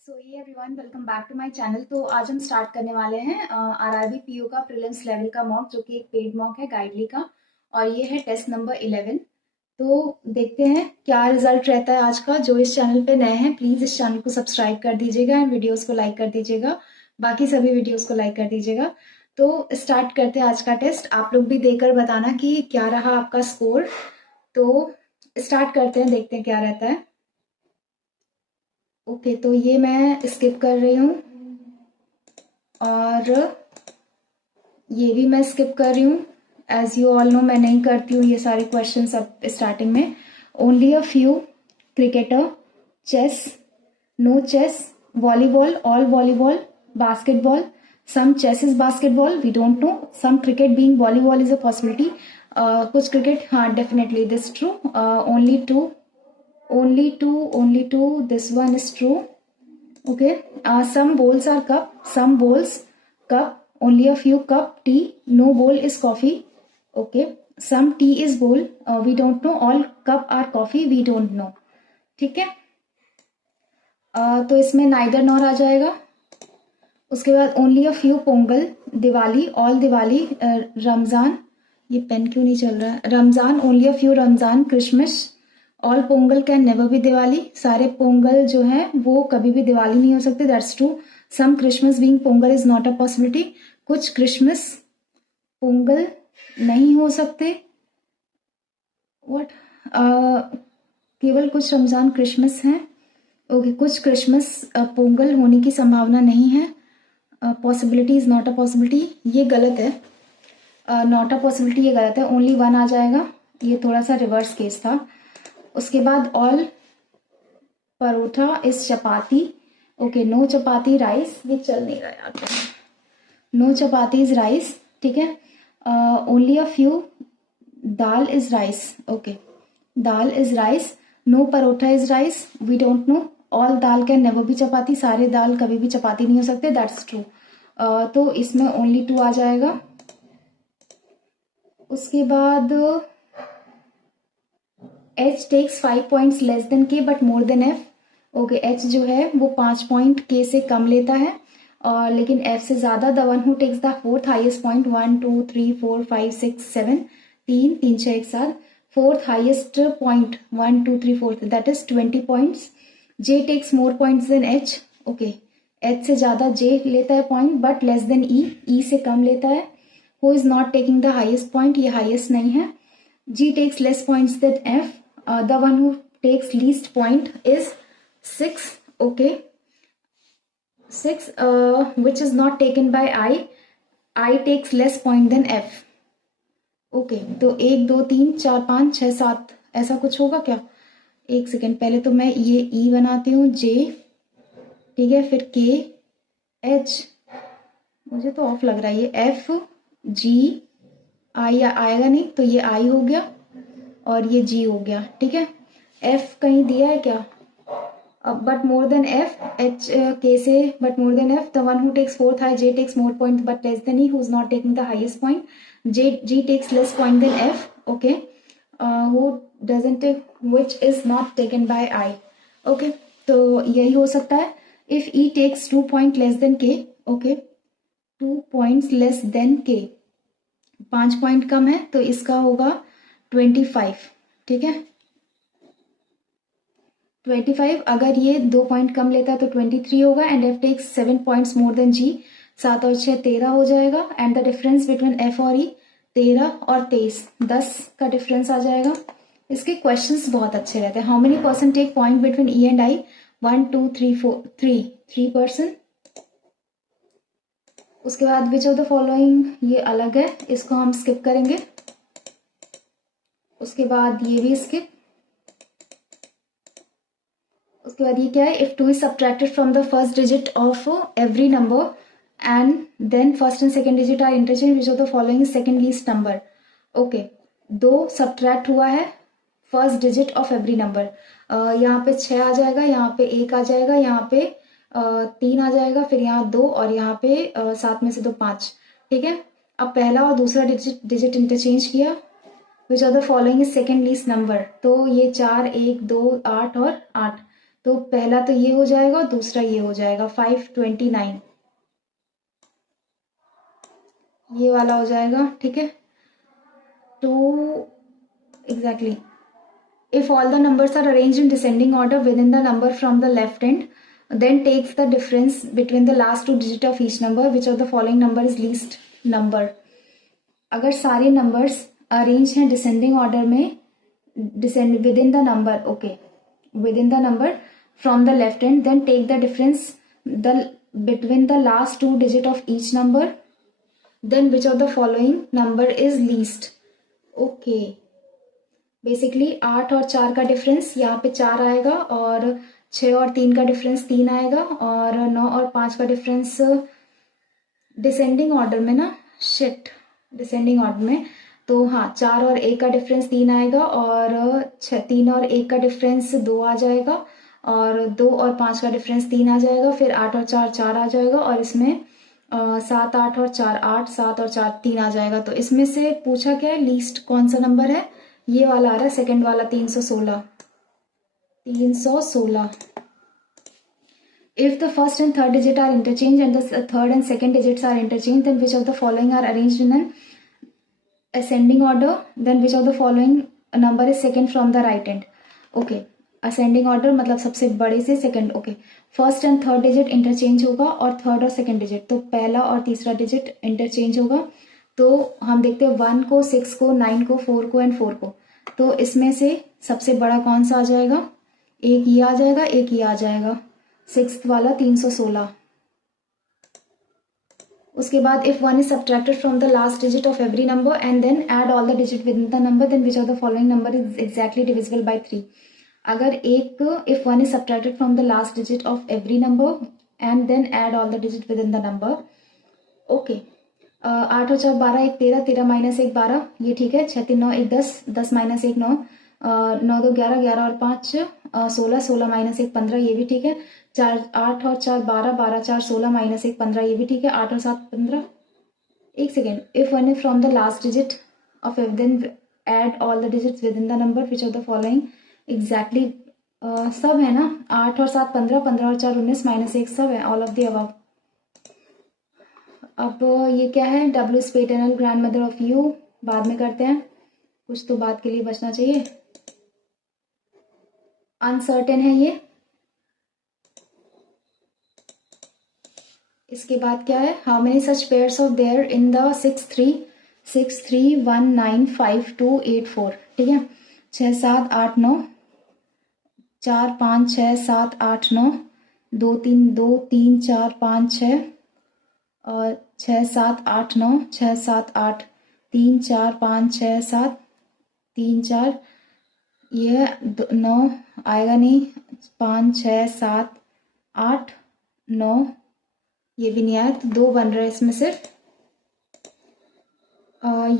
सो ये everyone welcome back to my channel. तो आज हम स्टार्ट करने वाले हैं आरआरबी पीओ का प्रीलिम्स लेवल का मॉक, जो कि एक पेड मॉक है गाइडली का, और ये है टेस्ट नंबर 11। तो देखते हैं क्या रिजल्ट रहता है आज का। जो इस चैनल पे नए हैं प्लीज इस चैनल को सब्सक्राइब कर दीजिएगा एंड वीडियोस को लाइक कर दीजिएगा, बाकी सभी वीडियोस को लाइक कर दीजिएगा। तो स्टार्ट करते हैं आज का टेस्ट। आप लोग भी देकर बताना कि क्या रहा आपका स्कोर। तो स्टार्ट करते हैं, देखते हैं क्या रहता है। ओके, तो ये मैं स्किप कर रही हूँ और ये भी मैं स्किप कर रही हूँ। एज यू ऑल नो, मैं नहीं करती हूँ ये सारे क्वेश्चन अब स्टार्टिंग में। Only a few: cricketer, chess, no chess, volleyball, all volleyball, basketball, some chess is basketball, we don't know, some cricket being volleyball is a possibility. कुछ cricket, हाँ definitely this true. Only two, only two, this one is true. Okay, some bowls are cup, some bowls cup, only a few cup tea, no bowl is coffee. Okay, some tea is bowl, we don't know, all cup are coffee, we don't know. ठीक है, तो इसमें neither nor आ जाएगा। उसके बाद only a few Pongal, Diwali, all Diwali, Ramzan, ये pen क्यों नहीं चल रहा है, Ramzan, only a few Ramzan, Christmas, all Pongal can never B Diwali, सारे पोंगल जो है वो कभी भी दिवाली नहीं हो सकते, that's true. Some Christmas being Pongal is not a possibility, कुछ क्रिसमस पोंगल नहीं हो सकते। व्हाट, केवल कुछ रमजान क्रिसमस हैं। ओके, कुछ क्रिसमस पोंगल होने की संभावना नहीं है। Possibility is not a possibility, ये गलत है। नॉट अ पॉसिबिलिटी ये गलत है, ओनली वन आ जाएगा, ये थोड़ा सा रिवर्स केस था। उसके बाद all paratha is chapati, okay, no chapati rice, ये चल नहीं रहा यार, नो चपाती इज राइस, ठीक है। Only a few, dal is rice, okay, dal is rice, no paratha is rice, we don't know, all dal can never be chapati, सारे दाल कभी भी चपाती नहीं हो सकते, दैट्स ट्रू। तो इसमें ओनली टू आ जाएगा। उसके बाद H takes 5 points less than K but more than F, okay, H जो है वो 5 पॉइंट K से कम लेता है, और लेकिन F से ज्यादा। The one who takes the fourth highest point, 1 2 3 4 5 6 7, 3 3 6 एक साथ, fourth highest point 1 2 3 4, that is 20 points. J takes more points than H, okay, H से ज्यादा J लेता है point but less than E, E से कम लेता है। Who is not taking the highest point, ये हाइएस्ट नहीं है। G takes less points than F. The one who takes least point is 6. Okay, 6, which is not taken by I. I takes less point than F. Okay, तो 1 2 3 4 5 6 7 ऐसा कुछ होगा क्या? एक सेकेंड, पहले तो मैं ये E बनाती हूँ, J, ठीक है, फिर K, H, मुझे तो ऑफ लग रहा है, ये F, G, I आएगा नहीं, तो ये I हो गया और ये G हो गया, ठीक है। F कहीं दिया है क्या? But more than F, H K से but more than F, the one who takes fourth high, J takes more point but less than E, who is not taking the highest point, G takes less point than F, okay, who doesn't take, which is not taken by I, okay, तो यही हो सकता है। If E takes 2 point less than K, okay, 2 points less than K, 5 point कम है, तो इसका होगा 25, ठीक है, 25। अगर ये 2 पॉइंट कम लेता है तो 23 होगा, and F takes 7 points more than G, 7 और 6 13 हो जाएगा, and the difference between F और E 13 और 23, 10 का डिफरेंस आ जाएगा। इसके क्वेश्चंस बहुत अच्छे रहते हैं। How many person take point between E and I? 1 2 3 4 3%। उसके बाद विच ऑफ द फॉलोइंग, ये अलग है, इसको हम स्किप करेंगे। उसके बाद ये भी स्किप। उसके बाद ये क्या है, if 2 is subtracted from the first digit of every number and then first and second digit are interchange, which of the following second least number. Okay, 2 subtract हुआ है first digit of every number, यहाँ पे 6 आ जाएगा, यहाँ पे 1 आ जाएगा, यहाँ पे 3 आ जाएगा, फिर यहाँ 2, और यहाँ पे 7 में से 2 5, ठीक है। अब पहला और दूसरा डिजिट इंटरचेंज किया, विच of the following is second least number, तो ये 4 1 2 8 और 8, तो पहला तो ये हो जाएगा और दूसरा ये हो जाएगा 529, ये वाला हो जाएगा, ठीक है। तो exactly if all the numbers are arranged in descending order within the number from the left end, then takes the difference between the last two digit of each number, which of the following number is least number. अगर सारे numbers arranged हैं descending order में, descend within the number, okay, within the number from the left end, then take the difference the between the last two digit of each number, then which of the following number is least. Okay, basically 8 और 4 का difference यहाँ पे 4 आएगा, और 6 और 3 का difference 3 आएगा, और 9 और 5 का डिफरेंस डिसेंडिंग ऑर्डर में ना, शिट, डिसेंडिंग ऑर्डर में, तो हाँ 4 और 1 का डिफरेंस 3 आएगा, और 3 और 1 का डिफरेंस 2 आ जाएगा, और 2 और 5 का डिफरेंस 3 आ जाएगा, फिर 8 और 4 4 आ जाएगा, और इसमें 7 8 और 4 8, 7 और 4 3 आ जाएगा। तो इसमें से पूछा क्या है, लीस्ट कौन सा नंबर है, ये वाला आ रहा है, सेकंड वाला 316। 316 if the first and third digit are interchanged and the third and second digits are interchanged, then which of the following are arranged in an ascending order, then which of the following number is second from the right end. Okay, ascending order मतलब सबसे बड़े से second. Okay, first and third digit interchange होगा, और third और second digit, तो पहला और तीसरा डिजिट इंटरचेंज होगा। तो हम देखते हैं 1 को, 6 को, 9 को, 4 को एंड 4 को। तो इसमें से सबसे बड़ा कौन सा आ जाएगा, एक ये आ जाएगा, एक ये आ जाएगा, 6th वाला 316। उसके बाद if 1 is subtracted from the last digit of every number and then add all the digit within the number, then which of the following number is exactly divisible by 3। अगर एक, if 1 is subtracted from the last digit of every number and then add all the digit within the number. Okay, 8 और 4 12, 1 13, 13 minus 1 12, ये ठीक है। 6 3 9 1 10, 10 minus 1 9, 9 2 11, 11 और 5 16, 16 minus 1 15, ये भी ठीक है। 8 और 4 12, 12 4 16 माइनस 1 15, ये भी ठीक है। 8 और 7 15। एक second, if 1 is from the last digit of F, then add all the digits within the number, which of the following exactly, सब है ना, 8 और 7 15, 15 और 4 19, माइनस 1 सब है, ऑल ऑफ द अबव। अब ये क्या है, W is paternal grand mother of you, बाद में करते हैं, कुछ तो बात के लिए बचना चाहिए। अनसर्टेन है ये। इसके बाद क्या है, how many such pairs of there in the 6 3 6 3 1 9 5 2 8 4, ठीक है। 6 7 8 9, 4 5 6 7 8 9, 2 3 2 3 4 5 6, और 6 7 8 9, 6 7 8 3 4 5 6 7 3 4, ये 9 आएगा नहीं, 5 6 7 8 9, ये भी नहीं आया, तो 2 बन रहे इसमें सिर्फ।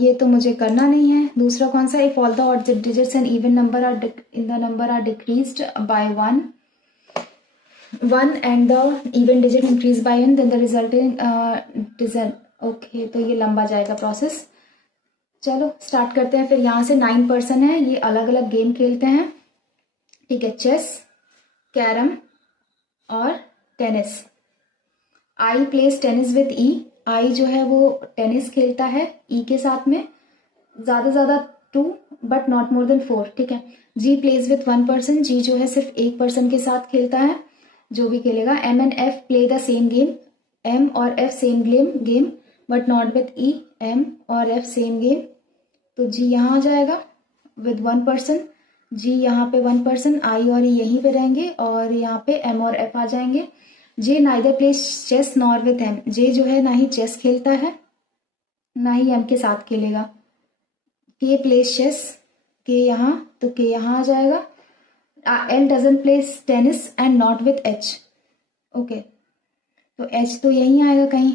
ये तो मुझे करना नहीं है। दूसरा कौन सा, if all the odd digits and even number are in the number are decreased by 1 and the even digit increase by n, then the resulting okay, तो ये लंबा जाएगा प्रोसेस। चलो स्टार्ट करते हैं। फिर यहाँ से 9 पर्सन है, ये अलग अलग गेम खेलते हैं, ठीक है। चेस, कैरम और tennis. I plays tennis with E, I जो है वो टेनिस खेलता है ई के साथ में, ज्यादा ज्यादा 2 बट नॉट मोर देन 4, ठीक है। जी प्लेस विथ 1 पर्सन, जी जो है सिर्फ एक पर्सन के साथ खेलता है, जो भी खेलेगा। M and F play the same game, M और F same game but not with E, M और एफ सेम गेम, तो जी यहाँ आ जाएगा विद 1 पर्सन, जी यहाँ पे 1 पर्सन, आई और ई यहीं पे रहेंगे, और यहाँ पे एम और एफ आ जाएंगे। J neither plays chess nor with M, J जो है ना ही चेस खेलता है ना ही एम के साथ खेलेगा। के प्लेस चेस, के यहाँ, तो के यहाँ आ जाएगा। L doesn't place tennis and not with H, okay, तो एच तो यहीं आएगा कहीं।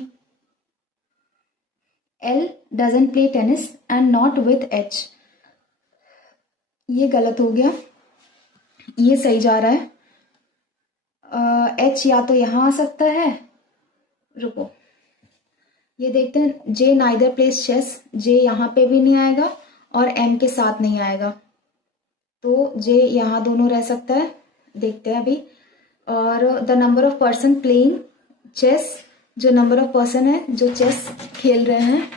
L doesn't play tennis and not with H, ये गलत हो गया, ये सही जा रहा है। एच या तो यहां आ सकता है, रुको ये देखते हैं। जे नाइदर प्लेस चेस, जे यहाँ पे भी नहीं आएगा और एम के साथ नहीं आएगा, तो जे यहाँ दोनों रह सकता है, देखते हैं अभी। और the number of person playing chess, जो नंबर ऑफ पर्सन है जो चेस खेल रहे हैं।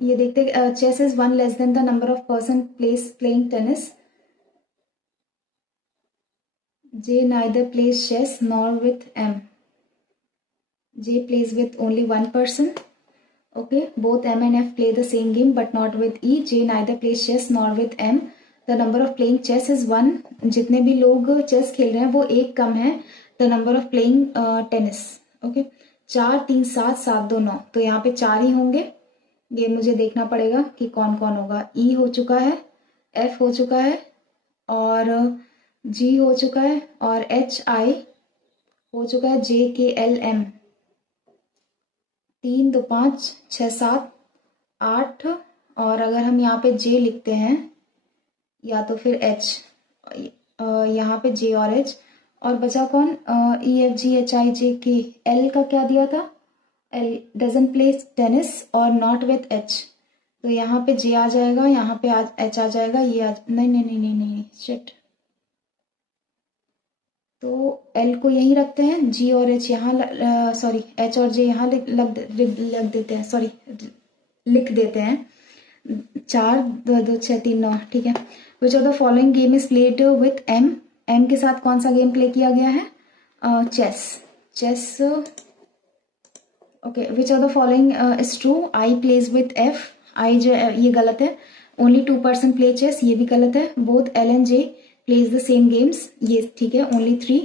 ये देखते हैं, chess is one less than the number of person playing tennis. J neither plays chess nor with M. J plays with only one person. Okay, both M and F play the same game but not with E. J neither plays chess nor with M. The number of playing chess is 1. जितने भी लोग chess खेल रहे हैं वो एक कम है the number of playing tennis. Okay, 4 3 7 7 2 9, तो यहाँ पे 4 ही होंगे। ये मुझे देखना पड़ेगा कि कौन कौन होगा। E हो चुका है, F हो चुका है, और G हो चुका है, और HI हो चुका है, JKLM 3 2 5 6 7 8। और अगर हम यहाँ पे J लिखते हैं या तो फिर H, यहाँ पे J और H, और बचा कौन, EFGHIJK। L का क्या दिया था, L डजंट प्ले टेनिस और नॉट विथ H, तो यहाँ पे J आ जाएगा, यहाँ पे H आ जाएगा, ये नहीं नहीं नहीं नहीं नहीं शिट, तो L को यहीं रखते हैं, G और H यहाँ, सॉरी H और J यहाँ लग देते हैं, सॉरी लिख देते हैं। 4 2 2 6 3 9, ठीक है। Which of the following game is played with M। M के साथ कौन सा गेम प्ले किया गया है, chess. Okay, which of the following is true, I plays with F। I जो ये गलत है। ओनली 2 पर्सन प्ले चेस, ये भी गलत है। Both L and J plays the same games, ये ठीक है। ओनली 3,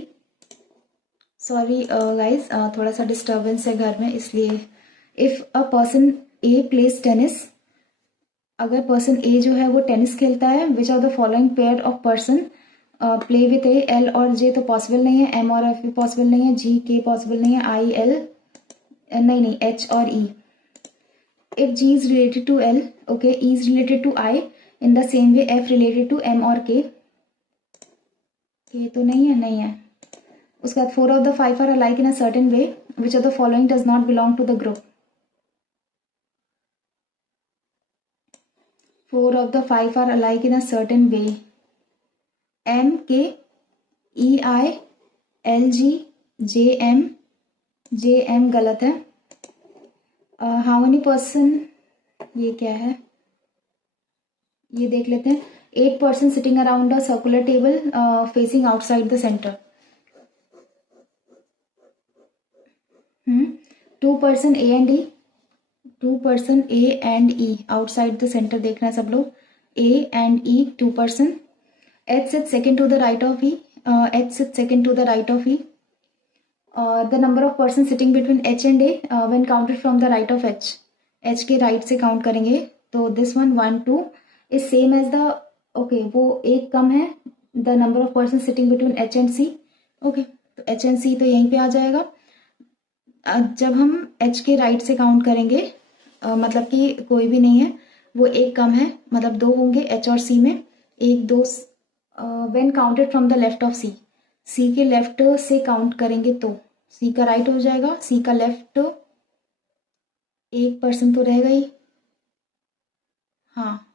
सॉरी गाइज, थोड़ा सा डिस्टर्बेंस है घर में इसलिए। If a person A plays tennis, अगर पर्सन A जो है वो टेनिस खेलता है, which of the following pair of person play with A। L और J तो पॉसिबल नहीं है, M और F भी पॉसिबल नहीं है, G K पॉसिबल नहीं है, I L नहीं, H और E। If G is related to L, okay, E is related to I, in the same way F related to M और K। K तो नहीं है। उसके बाद 4 of the 5 are alike in a certain way, which of the following does not belong to the group। 4 of the 5 are alike in a certain way, M K E I L G J M गलत है। How many person, ये क्या है, ये देख लेते हैं। 8 person sitting around a circular table facing outside the centre. 2 person A and E, 2 person A and E outside the centre, देखना है सब लोग। A and E 2 person. H sits second to the right of E, H sits second to the right of E। The number of persons sitting between H and A when counted from the right of H। H के right से count करेंगे तो this one 1 2 is same as the, okay, वो एक कम है the number of persons sitting between H and C। okay, तो H and C तो यहीं पे आ जाएगा। जब हम H के right से count करेंगे, मतलब कि कोई भी नहीं है, वो एक कम है, मतलब 2 होंगे H और C में, 1 2 when counted from the left of C। C के लेफ्ट से काउंट करेंगे तो C का राइट हो जाएगा, C का लेफ्ट, 1 पर्सन तो रहेगा ही, हाँ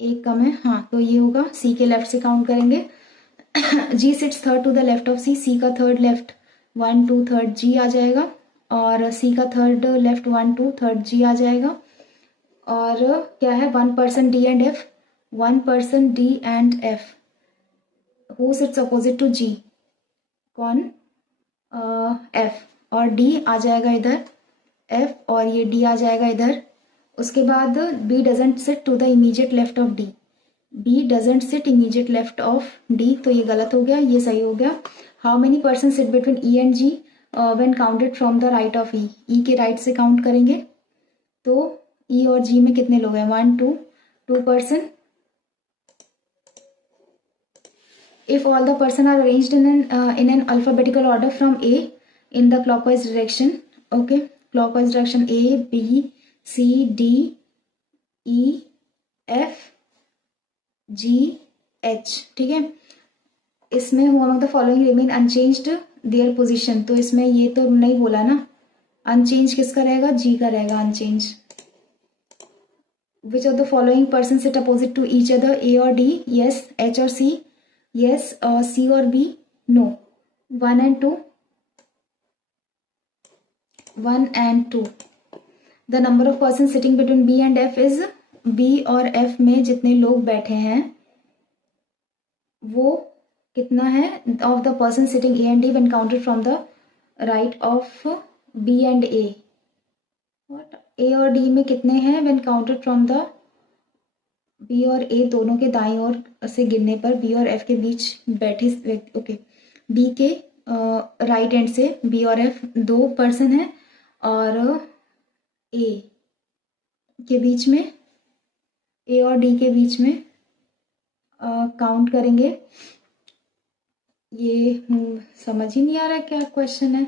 एक कम है, हाँ तो ये होगा, C के लेफ्ट से काउंट करेंगे। G sits third to the left of C का थर्ड लेफ्ट 1 2 थर्ड G आ जाएगा, और C का थर्ड लेफ्ट 1 2 थर्ड G आ जाएगा। और क्या है, 1 person D and F, 1 person D and F। Who sits opposite to G, कौन, F, और D आ जाएगा इधर, F और ये D आ जाएगा इधर। उसके बाद B doesn't sit to the immediate left of D, B doesn't sit immediate left of D, तो ये गलत हो गया, ये सही हो गया। How many person sit between E and G when counted from the right of E। E के राइट से काउंट करेंगे तो E और G में कितने लोग हैं, 1 2 person. If all the person are arranged in an alphabetical order from A in the clockwise direction, okay, clockwise direction A B C D E F G H, ठीक है। इसमें who among the following remain unchanged their position, तो इसमें ये तो नहीं बोला ना, अनचेंज किसका रहेगा? जी का रहेगा unchange. Which of the following person sit opposite to each other? A और डी? यस. एच और सी? यस. सी और B? No. 1 and 2? 1 and 2. The number of person sitting between B and F is? B और F में जितने लोग बैठे हैं वो कितना है? Of the person sitting A and D when counted from the right of B and A. What? A और डी में कितने हैं when counted from the B और ए दोनों के दाईं ओर से गिनने पर बी और एफ के बीच बैठे व्यक्ति. ओके. बी के राइट एंड से बी और एफ 2 पर्सन हैं और ए के बीच में, ए और डी के बीच में काउंट करेंगे. ये समझ ही नहीं आ रहा क्या क्वेश्चन है.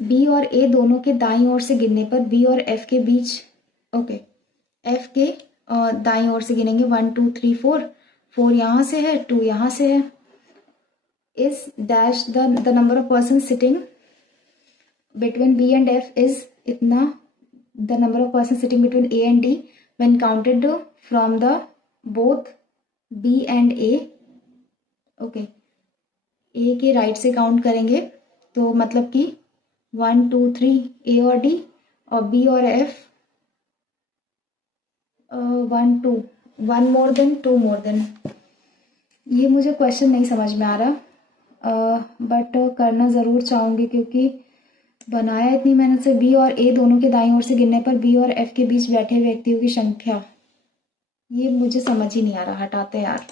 बी और ए दोनों के दाईं ओर से गिनने पर बी और एफ के बीच, ओके, एफ के दाईं ओर से गिनेंगे 1 2 3 4. 4 यहाँ से है, 2 यहाँ से है. Is dash the number of person sitting between B and F is इतना. The number of person sitting between A and D when counted from the both B and A. Okay. A के right से count करेंगे तो मतलब कि 1 2 3 ए और D, और B और F 1 2, 1 more than 2 more than. ये मुझे क्वेश्चन नहीं समझ में आ रहा, बट करना ज़रूर चाहूँगी क्योंकि बनाया इतनी मेहनत से. बी और ए दोनों के दाईं ओर से गिनने पर बी और एफ के बीच बैठे व्यक्तियों की संख्या, ये मुझे समझ ही नहीं आ रहा. हटाते हैं यार.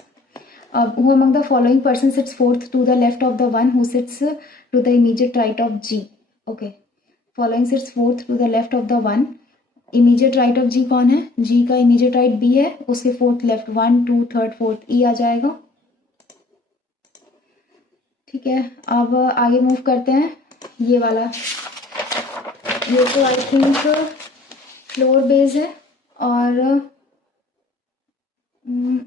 Who among the following person sits fourth to the left of the one who sits to the immediate right of G? Okay. Following sits fourth to the left of the one. Immediate right of G कौन है? G का immediate right B है, उसके fourth left 1 2 3 4 E आ जाएगा. ठीक है. अब आगे मूव करते हैं. ये वाला, ये तो आई थिंक फ्लोर बेस है, और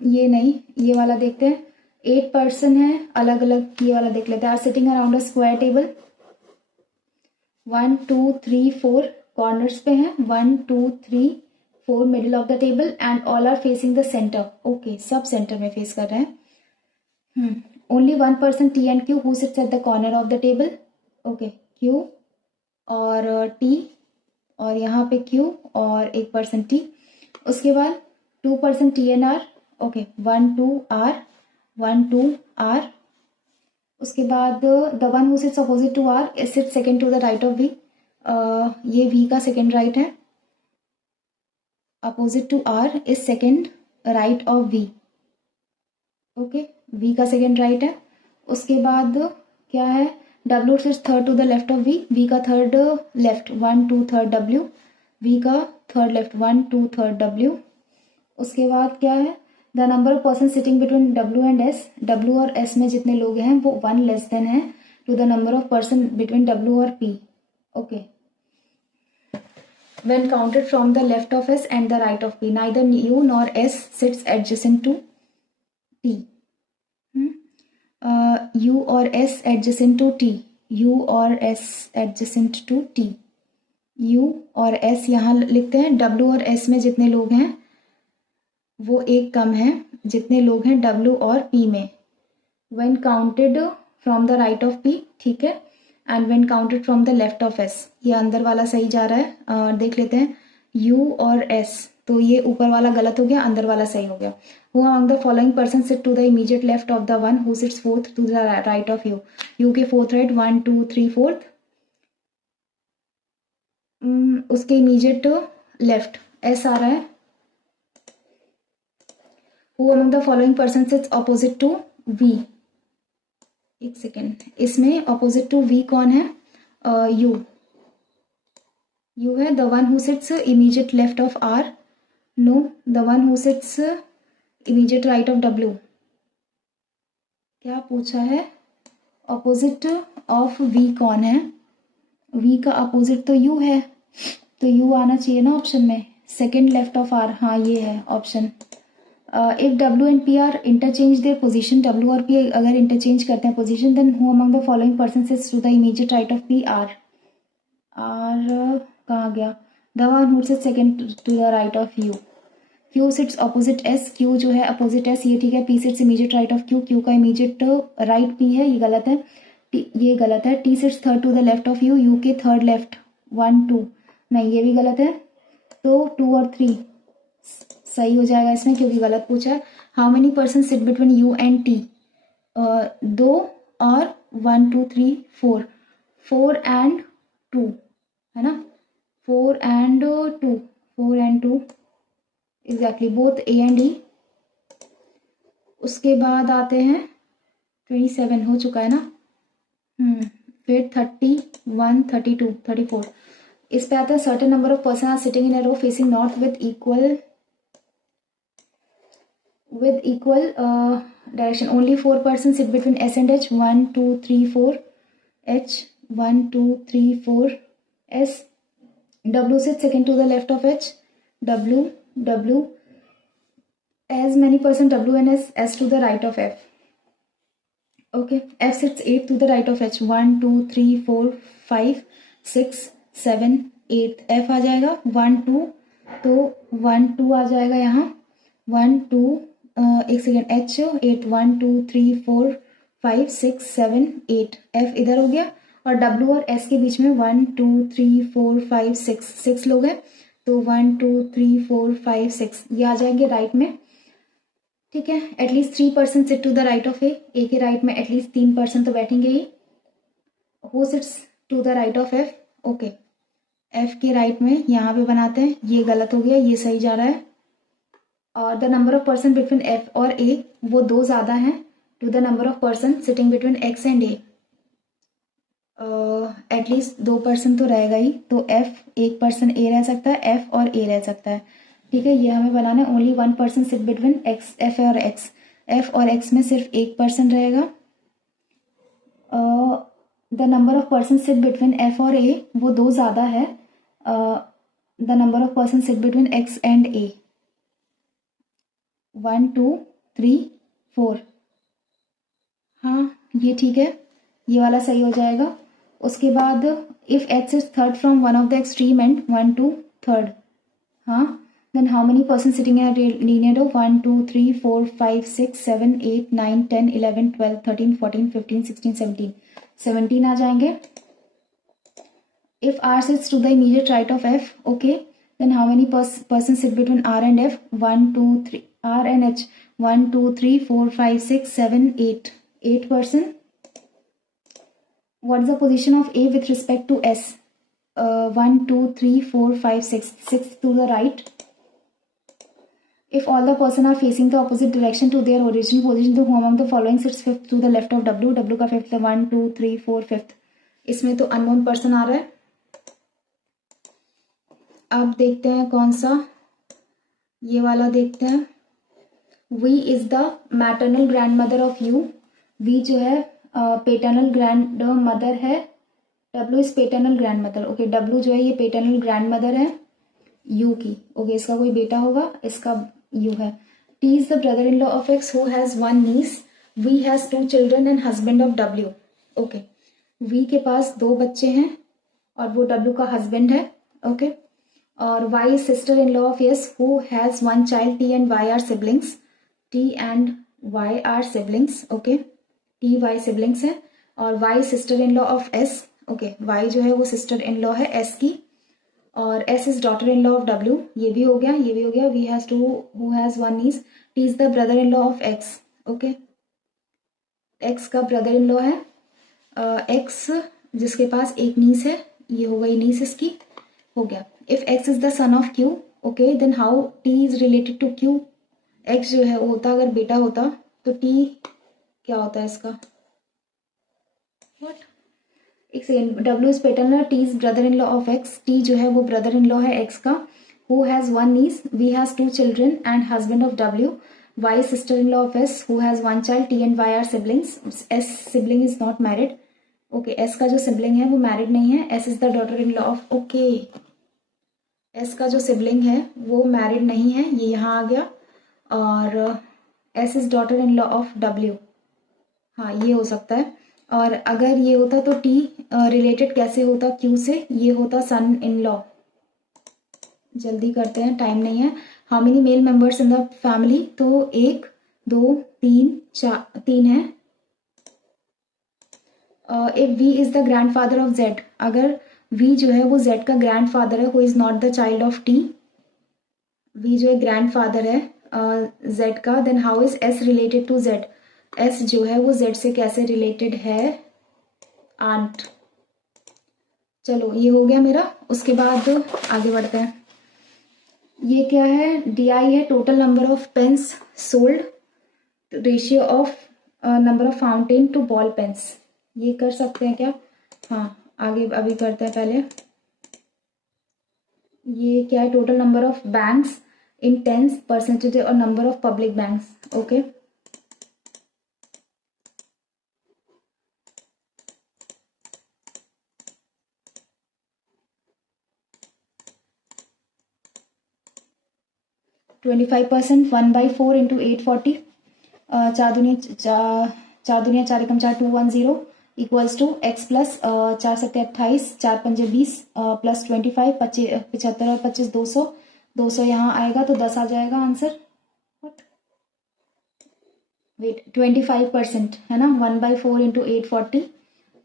ये नहीं, ये वाला देखते हैं. 8 पर्सन है अलग अलग. ये वाला देख लेते हैं. Are sitting around a square table. 1 2 3 4 corners पे हैं. 1 2 3 4 middle of the table and all are facing the centre. Okay, सब सेंटर में फेस कर रहे हैं. Only 1 person T and Q who sits at the corner of the table. Okay, Q और T, और यहाँ पे क्यू और 1 पर्सन टी. उसके बाद 2 person T and R. Okay, 1 2 R, 1 2 R. उसके बाद the one who sits opposite to R sit second to the right of V. ये वी का सेकेंड राइट है. Opposite to R is second right of V. Okay, V का second right है. उसके बाद क्या है? W sits third to the left of V. V का third left 1 2 third W. V का थर्ड लेफ्ट 1 2 थर्ड डब्ल्यू. उसके बाद क्या है? The number of person sitting between W and S. W और एस में जितने लोग हैं वो 1 लेस देन है to the number of person between W और P. Okay. When counted from the left of S and the right of P, neither U nor S sits adjacent to T. U और S adjacent to T. U और S adjacent to T. U और S यहाँ लिखते हैं. W और S में जितने लोग हैं वो एक कम है जितने लोग हैं W और P में. When counted from the right of P, ठीक है, and when counted from the left of S. ये अंदर वाला सही जा रहा है. देख लेते हैं. यू और एस, तो ये ऊपर वाला गलत हो गया, अंदर वाला सही हो गया. Who among the following person sit to the immediate left of the one who sits fourth to the right of U. U के फोर्थ राइट 1 2 3 4. उसके इमीडिएट लेफ्ट एस आ रहा है. Who among the following person sits opposite to V. एक second, इसमें opposite to V कौन है? U. U है. The one who sits immediate left of R. No, the one who sits immediate right of W. क्या पूछा है? Opposite of we कौन है? वी का अपोजिट तो यू है, तो यू आना चाहिए ना ऑप्शन में. सेकेंड लेफ्ट ऑफ आर, हाँ ये है option. If W and P are interchange their position, W और पी अगर इंटरचेंज करते हैं position, then who among the following person sits to the immediate right of P R. R कहाँ गया, the one who sits second to the right of U, Q sits opposite S, Q जो है opposite S, ये ठीक है। P sits immediate right of Q, Q का immediate right P है, ये गलत है, ये गलत है। T sits third to the left of U, U के थर्ड लेफ्ट, 1 2, नहीं ये भी गलत है। तो 2 और 3 सही हो जाएगा इसमें, क्योंकि गलत पूछा है। How many person sit between you and T, 2 और 1 2 3 4, 4 and 2 है ना, 4 and 2, 4 and 2 exactly, both A and E. उसके बाद आते हैं 27 हो चुका है ना, फिर 31 32 34, इस पे आता है certain number of person are sitting in a row facing north with equal direction, only 4 person sit between S and H, 1 2 3 4 H, 1 2 3 4 S, W sit second to the left of H, W W, as many person W and S to the right of F. Okay, F sits 8 to the right of H, 1 2 3 4 5 6 7 8, F आ जाएगा 1 2, तो 1 2 आ जाएगा यहाँ, 1 2 एक second, H 8, 1 2 3 4 5 6 7 8, F इधर हो गया, और W और S के बीच में 1 2 3 4 5 6 लोग हैं, तो 1 2 3 4 5 6 ये आ जाएंगे राइट में, ठीक है। At least 3 person sit to the right of A के राइट में एटलीस्ट 3 पर्सन तो बैठेंगे ही। Who sits to the right of F, okay, F के राइट में यहाँ पे बनाते हैं, ये गलत हो गया, ये सही जा रहा है। और the number of person between F और ए, वो 2 ज़्यादा हैं to the number of person sitting between X and A, at least 2 person तो रहेगा ही, तो एफ 1 पर्सन ए रह सकता है, एफ और ए रह सकता है, ठीक है। ये हमें बनाना है, only 1 person sit between x, F और एक्स, एफ और एक्स में सिर्फ 1 पर्सन रहेगा। The number of person sit between F और ए, वो 2 ज़्यादा है, the number of person sit between X and ए, 1 2 3 4, हाँ ये ठीक है, ये वाला सही हो जाएगा। उसके बाद if x is third from one of the extreme and 1 2 3, हाँ, then how many persons sitting in a linear row, 1 2 3 4 5 6 7 8 9 10 11 12 13 14 15 16 17, 17 आ जाएंगे। if R sits to the immediate right of F, okay, then how many persons sit between R and F, 1 2 3, R and H, 1 2 3 4 5 6 7 8, 8 person. What is the position of A with respect to S, 1 2 3 4 5 6, 6 to the right. If all the person are facing the opposite direction to their original position, तो who among the following sits fifth to the left of W, W का fifth है 1 2 3 4 5, इसमें तो unknown person आ रहा है। अब देखते हैं कौन सा, ये वाला देखते हैं। V is the maternal grand mother of U, V जो है पेटर्नल ग्रैंड मदर है, W is paternal grand mother, okay, W जो है ये पेटर्नल ग्रैंड मदर है U की, ओके, इसका कोई बेटा होगा, इसका U है। T is the brother-in-law of X who has 1 niece, V has 2 children and husband of W, okay, V के पास 2 बच्चे हैं और वो W का हस्बैंड है, ओके। और Y is sister-in-law of S who has 1 child, T and Y are siblings, T and Y are siblings, okay, T Y siblings है। और Y sister-in-law of S, okay, Y जो है वो sister-in-law है S की, और S is daughter in law of W, ये भी हो गया, ये भी हो गया। V has 2 who has 1 niece, T is the brother in law of X, okay, X का ब्रदर इन लॉ है, X जिसके पास एक नीस है, ये हो गई नीस इसकी, हो गया। If X is the son of Q, okay, then how T is related to Q, X जो है वो होता, अगर बेटा होता तो T क्या होता है इसका, व्हाट, एक second, W is paternal, T is brother in law of X, T जो है वो ब्रदर इन लॉ है X का, who has 1 niece, V has 2 children and husband of W, Y is sister in law of S who has 1 child, T and Y are siblings, S sibling is not married, okay, S का जो sibling है वो married नहीं है, S is the daughter in law of, okay, S का जो sibling है वो मैरिड नहीं है, ये यहाँ आ गया, और S is daughter in law of W, हाँ ये हो सकता है। और अगर ये होता तो टी रिलेटेड कैसे होता क्यू से, ये होता सन इन लॉ। जल्दी करते हैं, टाइम नहीं है। How many male members in the family, तो 1 2 3 4 3 है। If V is the grandfather of Z, अगर वी जो है वो जेड का ग्रैंडफादर है, who is not the child of T, V जो है ग्रैंडफादर है जेड का, then how is S related to Z, S जो है वो जेड से कैसे रिलेटेड है, आंट। चलो ये हो गया मेरा। उसके बाद आगे बढ़ते हैं। ये क्या है, डी आई है total number of pens sold, ratio of number of fountain to ball pens. ये कर सकते हैं क्या? हाँ, आगे अभी करते हैं पहले। ये क्या है, total number of banks in tens percentage और number of public banks. Okay, %25, 1/4 into 840, चार दुनिया चार एकम चार 210 equals to X plus 4×7 = 28, 4×5 = 20 plus 25 75 और 25 200, 200 यहाँ आएगा तो 10 आ जाएगा आंसर। वेट 25% है ना, 1/4 इंटू 840,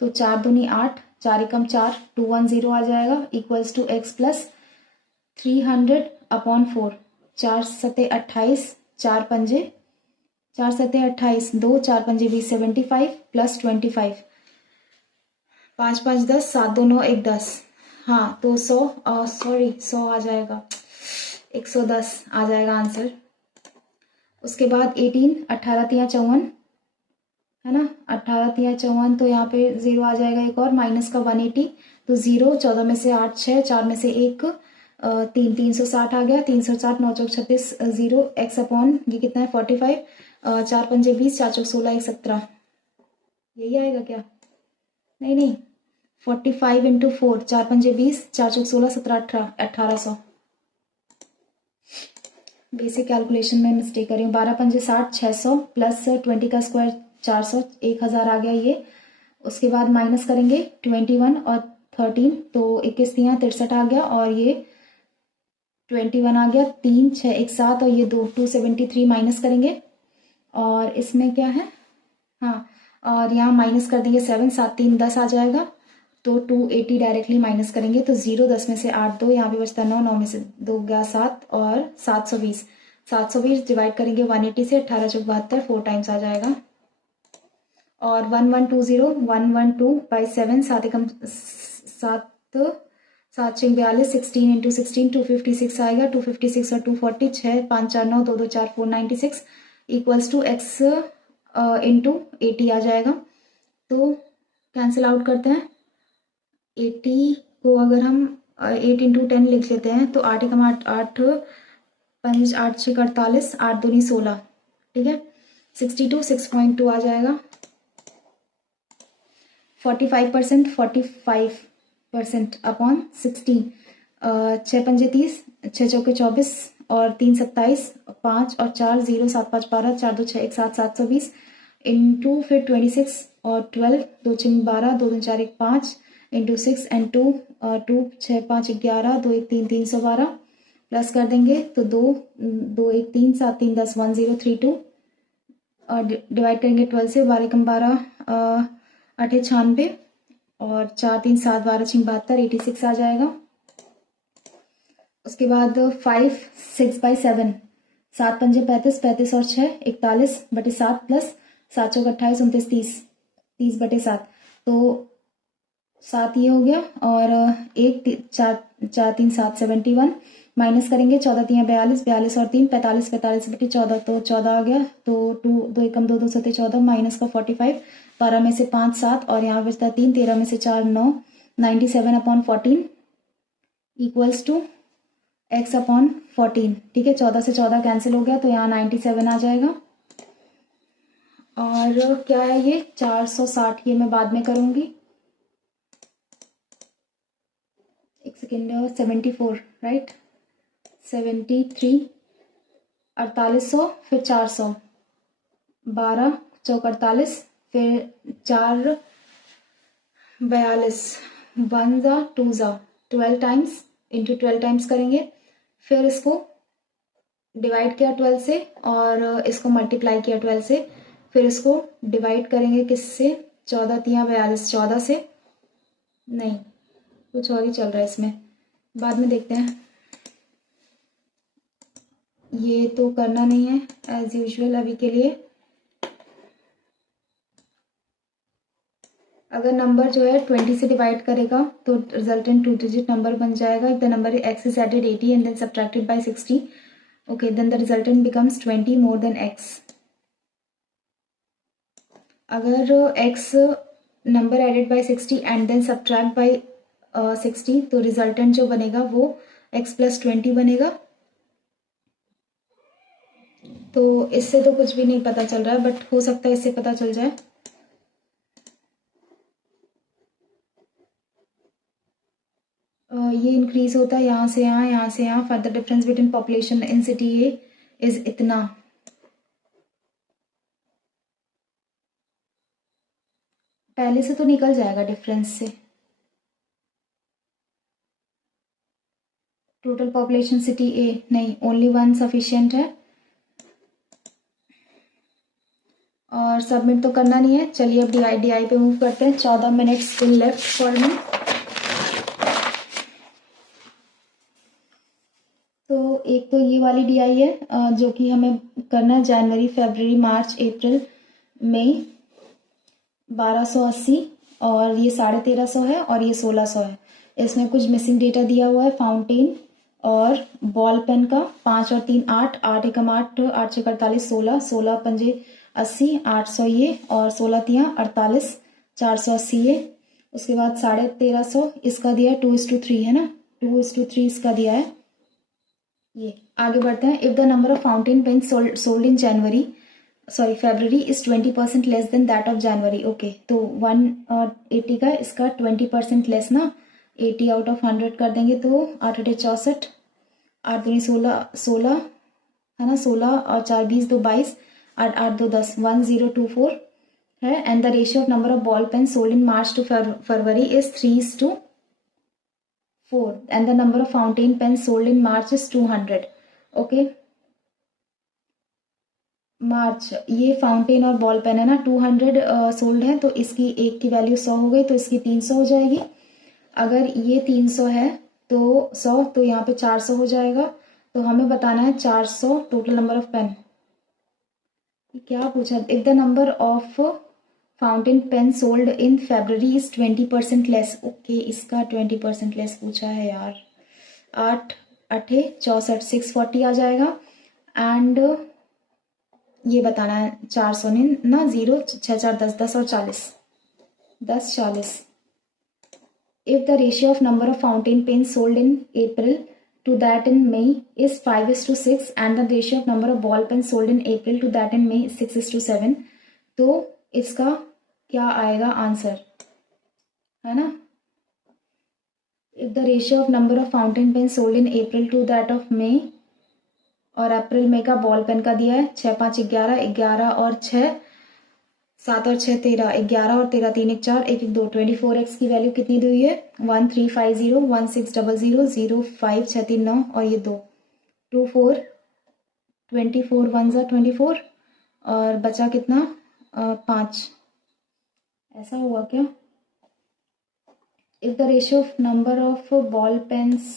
तो 4×2 = 8, 4×1 = 4 210 आ जाएगा equals to X plus 300/4, 4×7 = 28, 4×5 4×7 = 28, 2 4×5 = 20, 75 plus 25, 5×5 = 10, 7×2 = 9, 1 10। हाँ तो 100 सॉरी 100 आ जाएगा, 110 आ जाएगा आंसर। उसके बाद 18, 18×3 = 54 है ना, 18×3 = 54, तो यहाँ पे 0 आ जाएगा एक और माइनस का 180, तो 0, 14 में से 8 6, 4 में से 1 3, 360 आ गया, 360, 9×4 = 36, 0 एक्स अपॉन ये कितना है 45, 4×5 = 20, 4×4 = 16, 1 17, यही आएगा क्या? नहीं नहीं, 45 इंटू 4, 4×5 = 20, 4×4 = 17, 18, 1800। बेसिक कैलकुलेशन में मिस्टेक कर रही हूँ। 12×5 = 60, 600 प्लस 20 का स्क्वायर 400, 1000 आ गया ये। उसके बाद माइनस करेंगे 21 और 13, तो 21×3 = 63 आ गया, और ये 21 आ गया, 3 6 1 7, और ये 273 माइनस करेंगे, और इसमें क्या है, हाँ, और यहाँ माइनस कर देंगे 7, 7 3 10 आ जाएगा, तो 280 डायरेक्टली माइनस करेंगे, तो 0 10 में से 8 2, यहाँ पे बचता 9, 9 में से 2 गया 7, और 720, 720 डिवाइड करेंगे 180 से, 18×4 = 4 टाइम्स आ जाएगा, और 1120 112/7, 7 एकम 7, 7×6 = 42, 16 इंटू 16 256 आएगा, 256 और 240, 6 5 4 9 2 2 4 496 इक्वल्स टू एक्स इंटू 80 आ जाएगा। तो कैंसिल आउट करते हैं, 80 को अगर हम 8 इंटू 10 लिख लेते हैं, तो 8 एकम 8 8 5 8 6 48, 8 दूनी 16, ठीक है, 62 6.2 आ जाएगा। 45%, 45% अपॉन 16, 6×5 = 30, 6×4 = 24, और 3 27, 5 और 4 0 7 5 12, 4 2 6 1 7 720 इंटू फिर 26 और 12, 2 6 12, 2 2 4 1 5 इंटू 6 एंड 2 2 6 5 11, 2 1 3 312 प्लस कर देंगे, तो 2 2 1 3 7 3 10 1032, और डिवाइड करेंगे 12 से, 12 एकम 12 8 96, और 4 3 7 12 6 72, 86 आ जाएगा। उसके बाद 5 6/7, 7×5 = 35, 35 और 6 41 बटे 7 प्लस 7 × 28 29 30, 30 बटे 7, तो 7 ये हो गया, और 1 4 4 3 7 71 माइनस करेंगे, 14 3 42, 42 और 3 45, 45 बटे 14, तो 14 आ गया, तो 2 2 एकम 2 2 7 14 माइनस का 45, 12 में से 5 7, और यहाँ बचता 3, 13 में से 4 9, 97/14 इक्वल्स टू एक्स अपॉन 14, ठीक है, 14 से 14 कैंसिल हो गया, तो यहाँ 97 आ जाएगा। और क्या है ये 460, ये मैं बाद में करूंगी, एक सेकेंड, 74 राइट, 73, 4800 फिर 400, 12 × 4 = 48, फिर 4 42 1 जा 2 जा 12 टाइम्स इंटू 12 टाइम्स करेंगे, फिर इसको डिवाइड किया 12 से और इसको मल्टीप्लाई किया 12 से, फिर इसको डिवाइड करेंगे किससे, 14 तिया 42 14 से, नहीं कुछ और ही चल रहा है इसमें, बाद में देखते हैं। ये तो करना नहीं है एज यूजुअल अभी के लिए। अगर नंबर जो है 20 से डिवाइड करेगा तो रिजल्टेंट 2 डिजिट नंबर बन जाएगा। If the number x is added 80 and then subtracted by 60, okay, then the resultant becomes 20 more than x. अगर x number added by 60 and then subtract by 60 तो resultant जो बनेगा वो x plus 20 बनेगा। तो इससे तो कुछ भी नहीं पता चल रहा है, बट हो सकता है इससे पता चल जाए। ये इंक्रीज होता है यहाँ से यहाँ, यहाँ से यहाँ। Further difference between population in city A is इतना। पहले से तो निकल जाएगा डिफरेंस से। टोटल पॉपुलेशन सिटी ए नहीं, ओनली 1 सफिशिएंट है। और सबमिट तो करना नहीं है। चलिए अब डी आई पे मूव करते हैं। 14 minute still left for me. तो एक तो ये वाली डी आई है जो कि हमें करना है जनवरी फरवरी मार्च अप्रैल मई 1280, और ये 1350 है और ये 1600 है। इसमें कुछ मिसिंग डेटा दिया हुआ है। फाउंटेन और बॉल पेन का 5 और 3 8 8 एकम 8 8 6 48 16 16 पंजे 80 800 ये, और 16 तिया 48 480 ये। उसके बाद 1350 इसका दिया है 2:3 है ना, 2:3 इसका दिया है। ये आगे बढ़ते हैं। If the number of fountain pen sold in January February is 20% less than that of January. Okay, तो 180 का इसका 20% लेस ना, 80 आउट ऑफ 100 कर देंगे तो 8 8 64 8 दूनी 16 16 है ना, 16 और 4 20 2 22 8 8 2 10 1024 है। And the ratio of number of ball pen sold in March to February is 3:4 and the number of fountain pens sold in March is 200. Okay, मार्च ये फाउंटेन और बॉल पेन है ना, 200 सोल्ड है, तो इसकी एक की वैल्यू 100 हो गई, तो इसकी 300 हो जाएगी। अगर ये 300 है तो 100, तो यहाँ पे 400 हो जाएगा। तो हमें बताना है 400 टोटल नंबर ऑफ पेन। क्या पूछा? If the number of fountain pen sold in February is 20% less. Okay, इसका 20% लेस पूछा है यार। 8 8 64 640 आ जाएगा। एंड ये बताना है 400 ने ना, 0 6 4 10 10 और 40 10 40। If the ratio of number of fountain pen sold in April to that in May is 5:6 and the ratio of number of ball pens sold in April to that in May is 6:7। तो इसका क्या आएगा answer, है ना? If the ratio of number of fountain pen sold in April to that of May, और April मई का ball pen का दिया है 6 5 11 11 और 6 7 और 6 13 11 और 13 3 1 4 1 1 2 24x की वैल्यू कितनी दी हुई है? 1350 1600 0 5 6 3 9 और ये 2 2 4 24 1 जा 24 और बचा कितना 5। ऐसा हुआ क्या? If the ratio of number of ball pens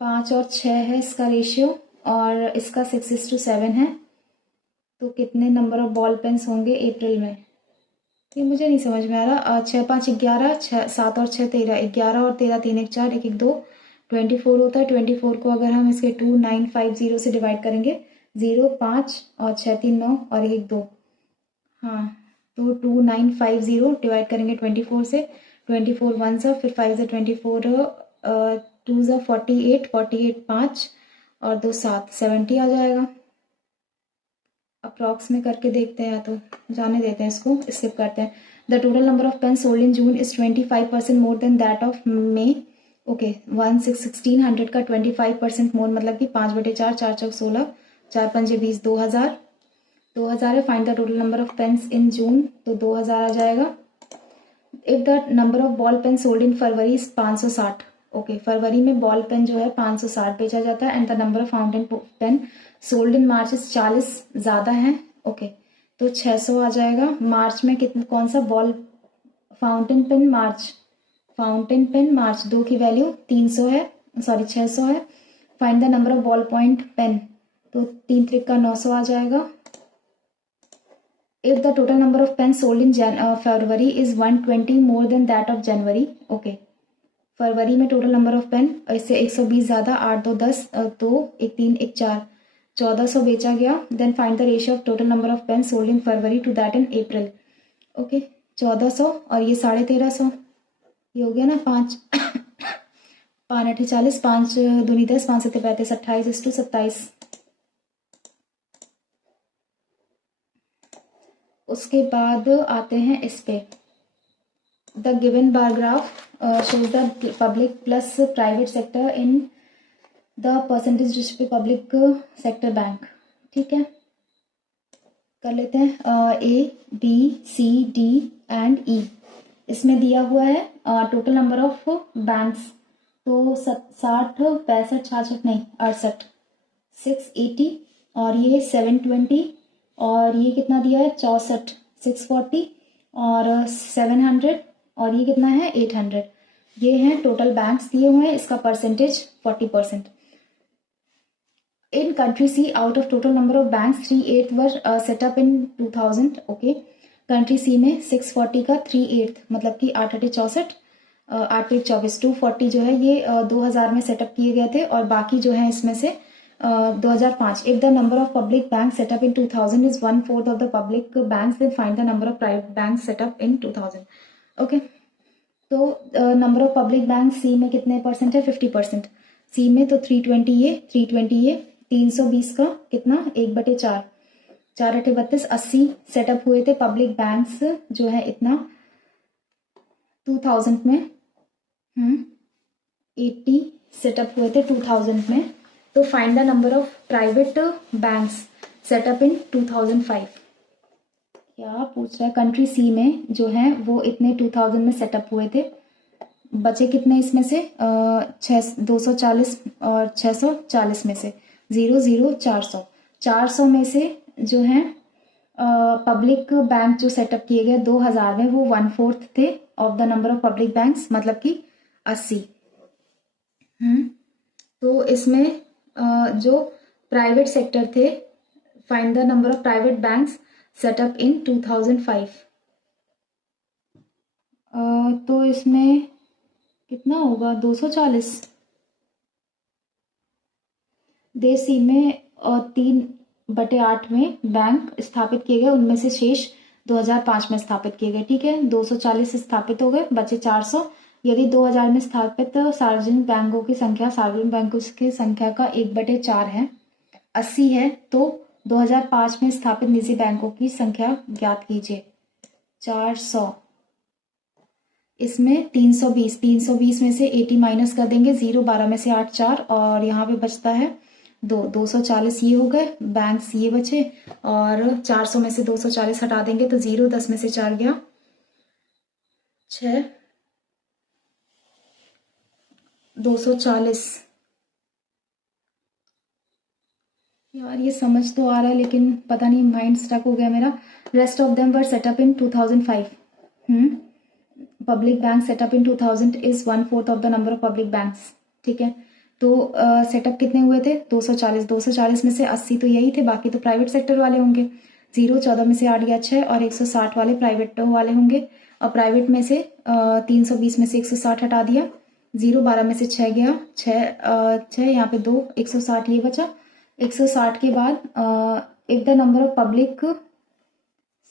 5 और 6 है इसका रेशियो, और इसका 6:7 है, तो कितने नंबर ऑफ बॉल पेन्स होंगे अप्रैल में? ये मुझे नहीं समझ में आ रहा। 6 5 11 7 और 6 13 11 और 13 3 1 4 1 1 2 24 होता है। 24 को अगर हम इसके 2950 से डिवाइड करेंगे, 0 5 और 6 3 9 और 1 1 2, हाँ, तो 2950 डिवाइड करेंगे 24 से। 24 1 सा, फिर 5 से 24 2 सा 48 48 5 और 2 7 70 आ जाएगा। अप्रॉक्स में करके देखते हैं, या तो जाने देते हैं, इसको स्किप करते हैं। The total number of pen sold in June is 25% more than that of May. Okay, 1600 का 25% मोर मतलब कि 5/4 4 4 16 4 5 20 2000 2000 है. Find the total number of pens in June, तो 2000 आ जाएगा. If the number of ball pen sold in February is 560. Okay, फरवरी में ball pen जो है 560 बेचा जाता है. And the number of fountain pen sold in March is 40 ज़्यादा है. ओके, तो 600 आ जाएगा. मार्च में कितना, कौन सा बॉल फाउंटेन पेन मार्च 2 की वैल्यू 300 है, सॉरी 600 है. Find the number of ball point pen, तो 3 त्रिक का 900 आ जाएगा. If the total number of pens sold in February is 120 more than that of January, okay. फरवरी में टोटल नंबर ऑफ पेन इससे 120 ज़्यादा, 8 2 10 2 1 3 1 4 1400 बेचा गया. Then find the ratio of total number of pen sold in February to that in April. Okay, 1400 और ये 1350, ये हो गया ना. 5 5 8 40, 5 दूनी 10, 5 7 35, 28:27. उसके बाद आते हैं इस पे. The given bar graph shows the public plus private sector in the percentage rich public sector bank. ठीक है, कर लेते हैं. A B C D and E. इसमें दिया हुआ है टोटल नंबर ऑफ बैंक्स, तो 60 65 66 नहीं 68 680 और ये 720 और ये कितना दिया है 64 640 और 700 और ये कितना है 800. ये हैं टोटल बैंक्स दिए हुए हैं. इसका percentage 40%. In country C out of total number of banks 3/8 were set up in 2000. Okay, country C में 640 का 3/8 मतलब कि 8 8 64 8 8 24 240 जो है ये 2000 में सेटअप किए गए थे और बाकी जो है इसमें से 2005. If the number of public bank setup in 2000 is 1/4 of the public banks, then find the number of private bank setup in 2000. Okay, तो number of public bank C में कितने परसेंट है 50%. सी में तो 320 ये 320 का कितना 1/4 4 8 32 80 सेटअप हुए थे पब्लिक बैंक्स जो है इतना 2000 में. 80 सेटअप हुए थे 2000 में. तो find the number of private banks set up in 2005. क्या पूछ रहा है, कंट्री सी में जो है वो इतने 2000 में सेटअप हुए थे. बचे कितने इसमें से 240 और 640 में से 0 0 400 400 में से जो है पब्लिक बैंक जो सेटअप किए गए 2000 में वो 1/4 थे of the number of public banks मतलब कि 80. तो इसमें जो प्राइवेट सेक्टर थे, find the number of private banks set up in 2005. तो इसमें कितना होगा 240. देश सी में 3/8 में बैंक स्थापित किए गए, उनमें से शेष 2005 में स्थापित किए गए. ठीक है, 240 स्थापित हो गए, बचे 400. यदि 2000 में स्थापित सार्वजनिक बैंकों की संख्या सार्वजनिक बैंकों की संख्या का 1/4 है, 80 है, तो 2005 में स्थापित निजी बैंकों की संख्या ज्ञात कीजिए. 400, इसमें 320 में से 80 माइनस कर देंगे, 0 12 में से 8 4 और यहाँ पे बचता है 240 ये हो गए बैंक्स, ये बचे. और 400 में से 240 हटा देंगे तो 0 10 में से 4 गया 6 240. यार ये समझ तो आ रहा है लेकिन पता नहीं माइंड स्टक हो गया मेरा. Rest of them were set up in 2005. Public bank setup in 2000 is 1/4 of the number of public banks. ठीक है, तो सेटअप कितने हुए थे 240 में से 80 तो यही थे, बाकी तो प्राइवेट सेक्टर वाले होंगे. 0 14 में से 8 गया 6 और 160 वाले प्राइवेट वाले होंगे. और प्राइवेट में से 320 में से 160 हटा दिया, 0 12 में से 6 गया 6 यहाँ पे 2 160 ये बचा. 160 के बाद if the number of public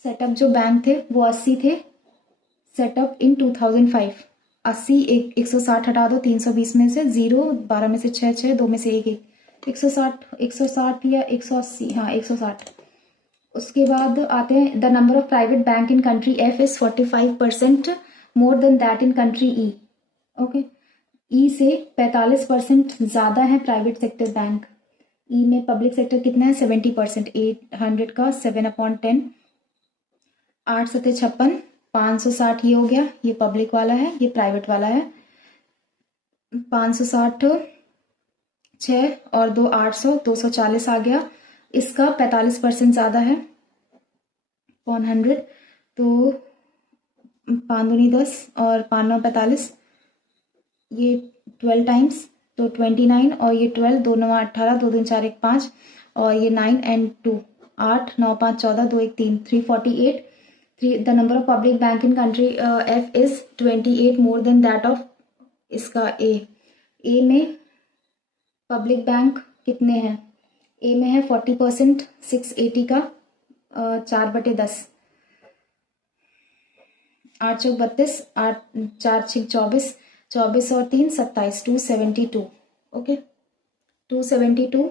setup जो बैंक थे वो 80 थे सेटअप इन 2005. 80 160 हटा दो 320 में से, 0 12 में से 6 6 2 में से 1 1 160 या 180, हाँ 160. उसके बाद आते हैं the number of private bank in country F is 45% more than that in country E. Okay, E से 45% ज़्यादा है प्राइवेट सेक्टर बैंक. ई में पब्लिक सेक्टर कितना है 70%, 800 का 7/10, 8 सत्ते 56, 560 ये हो गया, ये पब्लिक वाला है, ये प्राइवेट वाला है। 560 6 और 2 800, 240 आ गया। इसका 45% ज़्यादा है 100, तो 5 दूनी 10 और 5 9 45, ये 12 टाइम्स तो 29 और ये 12, 2 9 18, 2 3 4 1 5 और ये 9 and 2 8 9 5 14, 2 1 3 348। The number of public bank in country F is 28 more than that of इसका ए में पब्लिक बैंक कितने हैं? ए में है 40%, 680 का 4/10, 8 चौक 32, 8 4 6 24, 24 और 3 27, 272। ओके 272,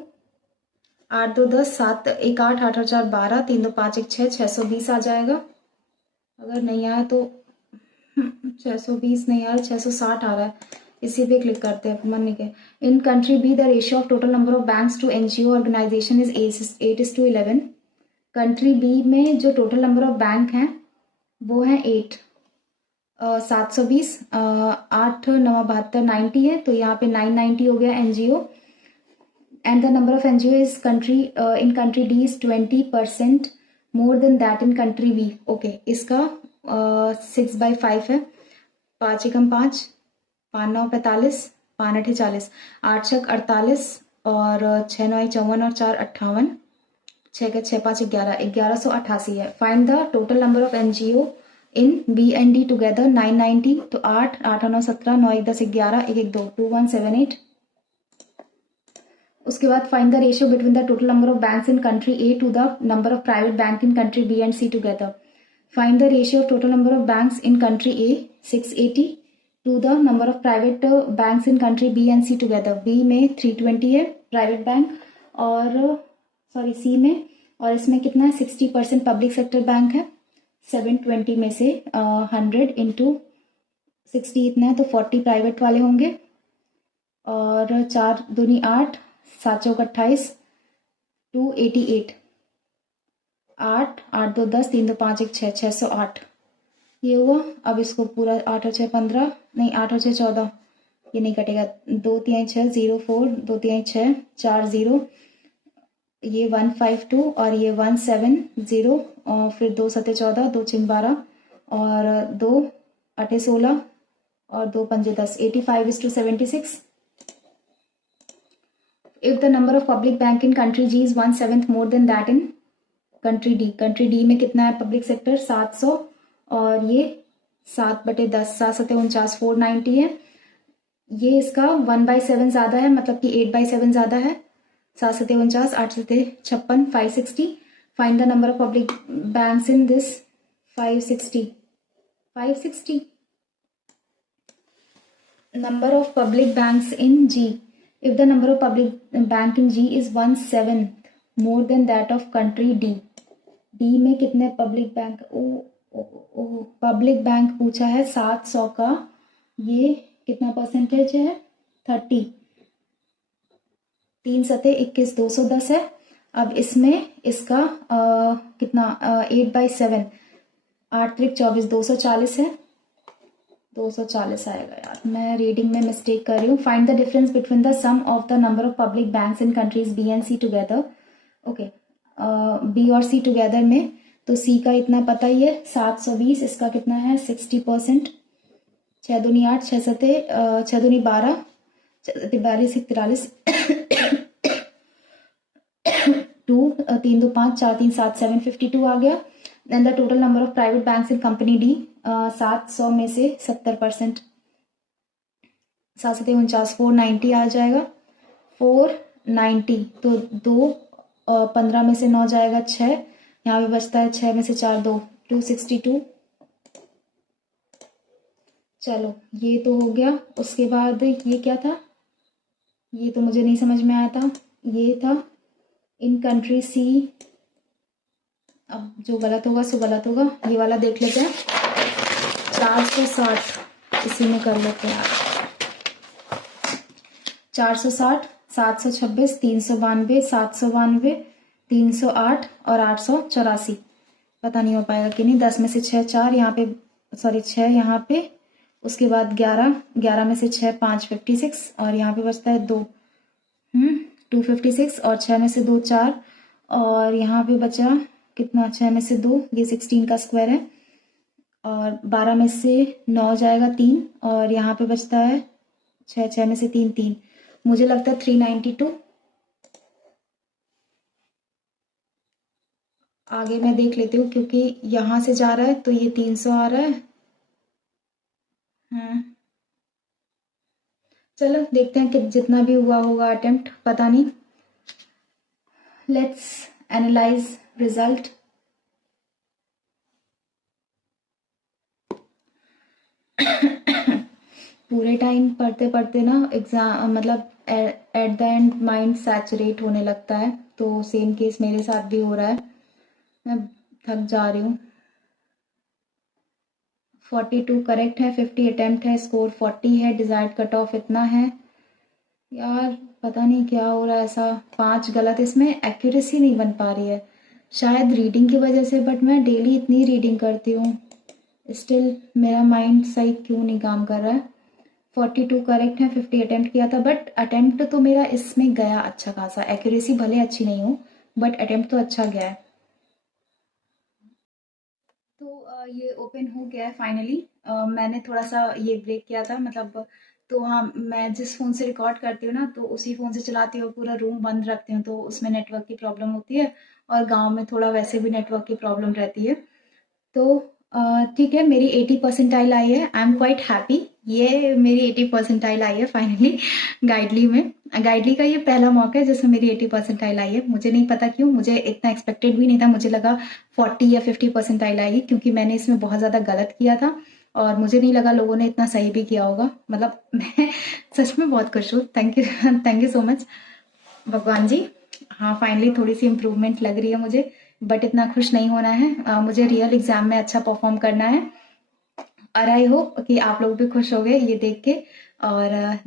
8 2 10, 7 1 8, 8 और 4 12, 3 2 5 1 6, 620 आ जाएगा। अगर नहीं आया तो 620 नहीं आ रहा, 660 आ रहा है, इसी पे क्लिक करते हैं मन नहीं के। In country B the ratio of total number of banks to NGO organization is 8:11। Country B में जो टोटल नंबर ऑफ बैंक हैं वो है 8, 720, 8 9 72 90 है, तो यहाँ पे 990 हो गया NGO. And the number of NGO is country in country D is 20% more than that in country B. Okay इसका 6/5 है, 5 एकम 5, 5 9 45, 5 8 40, 8 6 48 और 6 9 54 और 4 58, 6 के 6 5 11, 1188 है। Find the total number of NGO in B and D together 990, तो 8 8 9 17, 9 1 10 11, 1 1 2 2178। उसके बाद find the ratio between the total number of banks in country A to the number of private bank in country B and C together. Find the ratio of total number of banks in country A 680 to the number of private banks in country B and C together. B में 320 है private bank और sorry C में, और इसमें कितना है 60% public sector bank है। 720 में से 100 इंटू 60 इतना है, तो 40 प्राइवेट वाले होंगे और 4 दूनी 8, 7 चौक 28, 288, 8 8 2 10, 3 2 5 1 6, 608 ये हुआ। अब इसको पूरा 8 और 6 15, नहीं 8 और 6 14, ये नहीं कटेगा, 2 3 6 0 4, 2 3 6 4 0, ये 152 और ये 170 और फिर 2 7 14, 2 6 12 और 2 8 16 और 2 5 10, 85:76। If the number of public bank in country G is 1/7 more than that in country D, country D में कितना है पब्लिक सेक्टर 700 और ये 7/10, 7 7 49, 490 है। ये इसका 1/7 ज्यादा है, मतलब कि 8/7 ज्यादा है। 7 7 49, 8 7 56, 560। Find the number of public banks in this 560 number of public banks in G. If the number of public bank in G is 1/7 more than that of country D. D में कितने पब्लिक बैंक? पब्लिक बैंक पूछा है 700 का, ये कितना percentage है 30, 3 सते 21, 210 है। अब इसमें इसका कितना 8/7, 8 3 24, 240 है, 240 आएगा यार, मैं रीडिंग में मिस्टेक कर रही हूँ। Find the difference between the sum of the number of public banks in countries B and C together. Okay B और सी टुगेदर में, तो सी का इतना पता ही है 720, इसका कितना है 60%, 6 दूनी 8, 6 सते 6 दूनी 12, 42 43, 2 3 2 5 4 3 7 752 आ गया। Then the total number of private banks in company D 700 में से 70%, 7 7 49, 490 आ जाएगा, 490, तो 2 15 में से 9 जाएगा 6, यहाँ पे बचता है 6 में से 4 2, 262। चलो ये तो हो गया। उसके बाद ये क्या था, ये तो मुझे नहीं समझ में आया था, ये था इन कंट्री सी। अब जो गलत होगा सो गलत होगा, ये वाला देख लेते हैं 460, इसी में कर लेते हैं यार 460, 726, 392, 792, 308 और 884। पता नहीं हो पाएगा कि नहीं। 10 में से 6 4 यहाँ पे, सॉरी 6 यहाँ पे, उसके बाद 11, 11 में से 6 5, 56 और यहाँ पे बचता है 2, 256 और 6 में से 2 4 और यहाँ पे बचा कितना, 6 में से 2, ये 16 का स्क्वायर है और 12 में से 9 जाएगा 3 और यहाँ पे बचता है 6, 6 में से 3 3, मुझे लगता है 392। आगे मैं देख लेती हूँ क्योंकि यहाँ से जा रहा है तो ये 300 आ रहा है। चलो देखते हैं कि जितना भी हुआ होगा अटेम्प्ट, पता नहीं। Let's analyse result. पूरे टाइम पढ़ते पढ़ते ना एग्जाम मतलब at the end mind saturate होने लगता है, तो सेम केस मेरे साथ भी हो रहा है। मैं थक जा रही हूँ। 42 करेक्ट है, 50 अटेम्प्ट है, स्कोर 40 है, डिजायर्ड कट ऑफ इतना है। यार पता नहीं क्या हो रहा है ऐसा, 5 गलत, इसमें एक्यूरेसी नहीं बन पा रही है, शायद रीडिंग की वजह से। बट मैं डेली इतनी रीडिंग करती हूँ, स्टिल मेरा माइंड सही क्यों नहीं काम कर रहा है। 42 करेक्ट है, 50 अटेम्प्ट किया था, बट अटेम्प्ट तो मेरा इसमें गया अच्छा खासा। एक्यूरेसी भले अच्छी नहीं हो बट अटेम्प्ट तो अच्छा गया है। तो ये ओपन हो गया है फाइनली। मैंने थोड़ा सा ये ब्रेक किया था मतलब, तो हाँ मैं जिस फ़ोन से रिकॉर्ड करती हूँ ना तो उसी फ़ोन से चलाती हूँ, पूरा रूम बंद रखती हूँ, तो उसमें नेटवर्क की प्रॉब्लम होती है और गांव में थोड़ा वैसे भी नेटवर्क की प्रॉब्लम रहती है। तो ठीक है, मेरी 80 परसेंटाइल आई है, आई एम क्वाइट हैप्पी। ये मेरी 80 परसेंटाइल आई है फाइनली गाइडली में। गाइडली का ये पहला मौका है जिसमें मेरी 80 परसेंटाइल आई है। मुझे नहीं पता क्यों, मुझे इतना एक्सपेक्टेड भी नहीं था, मुझे लगा 40 या 50 परसेंटाइल आएगी क्योंकि मैंने इसमें बहुत ज़्यादा गलत किया था और मुझे नहीं लगा लोगों ने इतना सही भी किया होगा। मतलब मैं सच में बहुत खुश हूँ। Thank you thank you so much भगवान जी। हाँ फाइनली थोड़ी सी इम्प्रूवमेंट लग रही है मुझे, बट इतना खुश नहीं होना है। मुझे रियल एग्जाम में अच्छा परफॉर्म करना है और आई होप कि आप लोग भी खुश हो गए ये देख के। और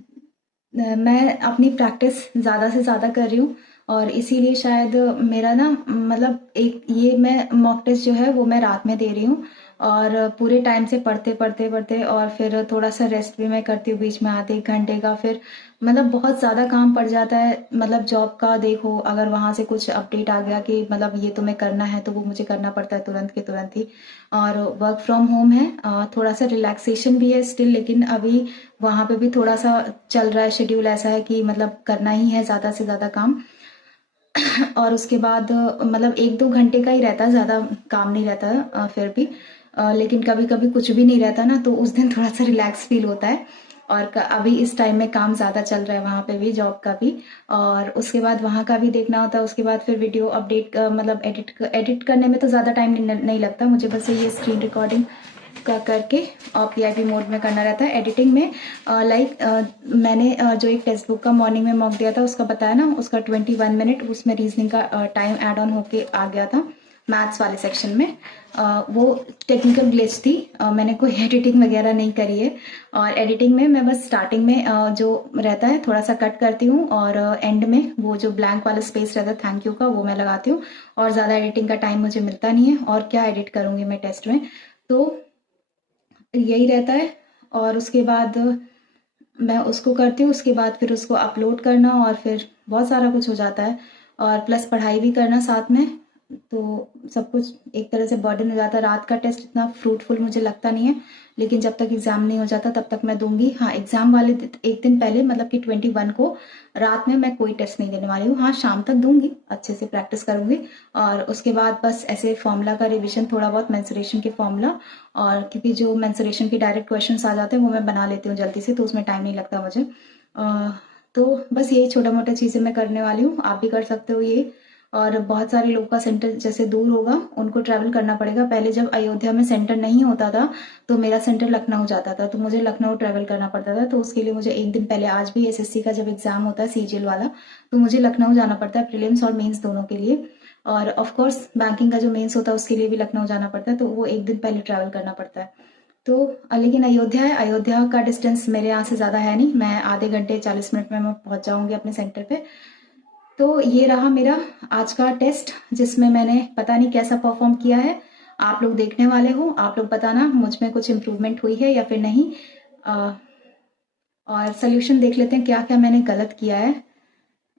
मैं अपनी प्रैक्टिस ज़्यादा से ज़्यादा कर रही हूँ और इसीलिए शायद मेरा ना मतलब एक ये मैं मॉक टेस्ट जो है वो मैं रात में दे रही हूँ और पूरे टाइम से पढ़ते पढ़ते पढ़ते और फिर थोड़ा सा रेस्ट भी मैं करती हूँ बीच में आधे 1 घंटे का। फिर मतलब बहुत ज़्यादा काम पड़ जाता है, मतलब जॉब का देखो, अगर वहाँ से कुछ अपडेट आ गया कि मतलब ये तुम्हें करना है तो वो मुझे करना पड़ता है तुरंत के तुरंत ही। और वर्क फ्रॉम होम है, थोड़ा सा रिलैक्सेशन भी है स्टिल, लेकिन अभी वहाँ पे भी थोड़ा सा चल रहा है शेड्यूल ऐसा है कि मतलब करना ही है ज़्यादा से ज़्यादा काम। और उसके बाद मतलब 1-2 घंटे का ही रहता है, ज़्यादा काम नहीं रहता फिर भी। लेकिन कभी कभी कुछ भी नहीं रहता ना तो उस दिन थोड़ा सा रिलैक्स फील होता है। और अभी इस टाइम में काम ज़्यादा चल रहा है वहाँ पे भी, जॉब का भी, और उसके बाद वहाँ का भी देखना होता है। उसके बाद फिर वीडियो अपडेट मतलब एडिट करने में तो ज़्यादा टाइम नहीं लगता मुझे, बस ये स्क्रीन रिकॉर्डिंग का करके और PIP मोड में करना रहता है। एडिटिंग में मैंने जो एक टेक्स्ट बुक का मॉर्निंग में मॉक दिया था उसका बताया ना, उसका 21 मिनट उसमें रीजनिंग का टाइम ऐड ऑन होके आ गया था मैथ्स वाले सेक्शन में। वो टेक्निकल ग्लिच थी, मैंने कोई एडिटिंग वगैरह नहीं करी है। और एडिटिंग में मैं बस स्टार्टिंग में जो रहता है थोड़ा सा कट करती हूँ और एंड में वो जो ब्लैंक वाला स्पेस रहता है थैंक यू का वो मैं लगाती हूँ। और ज़्यादा एडिटिंग का टाइम मुझे मिलता नहीं है, और क्या एडिट करूँगी मैं टेस्ट में, तो यही रहता है। और उसके बाद मैं उसको करती हूँ, उसके बाद फिर उसको अपलोड करना और फिर बहुत सारा कुछ हो जाता है, और प्लस पढ़ाई भी करना साथ में, तो सब कुछ एक तरह से बर्डन हो जाता है। रात का टेस्ट इतना फ्रूटफुल मुझे लगता नहीं है, लेकिन जब तक एग्ज़ाम नहीं हो जाता तब तक मैं दूंगी। हाँ एग्ज़ाम वाले एक दिन पहले मतलब कि 21 को रात में मैं कोई टेस्ट नहीं देने वाली हूँ। हाँ शाम तक दूंगी, अच्छे से प्रैक्टिस करूंगी, और उसके बाद बस ऐसे फॉर्मूला का रिविजन थोड़ा बहुत, मेंसुरेशन के फॉर्मूला, और क्योंकि जो मेंसुरेशन के डायरेक्ट क्वेश्चंस आ जाते हैं वो मैं बना लेती हूँ जल्दी से, तो उसमें टाइम नहीं लगता मुझे। तो बस यही छोटा मोटा चीज़ें मैं करने वाली हूँ, आप भी कर सकते हो ये। और बहुत सारे लोगों का सेंटर जैसे दूर होगा उनको ट्रैवल करना पड़ेगा। पहले जब अयोध्या में सेंटर नहीं होता था तो मेरा सेंटर लखनऊ जाता था, तो मुझे लखनऊ ट्रैवल करना पड़ता था, तो उसके लिए मुझे एक दिन पहले, आज भी SSC का जब एग्जाम होता है CGL वाला, तो मुझे लखनऊ जाना पड़ता है प्रीलिम्स और मेंस दोनों के लिए। और ऑफ कोर्स बैंकिंग का जो मेंस होता है उसके लिए भी लखनऊ जाना पड़ता है, तो वो एक दिन पहले ट्रैवल करना पड़ता है। तो लेकिन अयोध्या है, अयोध्या का डिस्टेंस मेरे यहाँ से ज़्यादा है नहीं, मैं आधे घंटे 40 मिनट में मैं पहुँच जाऊँगी अपने सेंटर पे। तो ये रहा मेरा आज का टेस्ट, जिसमें मैंने पता नहीं कैसा परफॉर्म किया है, आप लोग देखने वाले हो, आप लोग बताना मुझ में कुछ इम्प्रूवमेंट हुई है या फिर नहीं। और सोल्यूशन देख लेते हैं क्या क्या मैंने गलत किया है,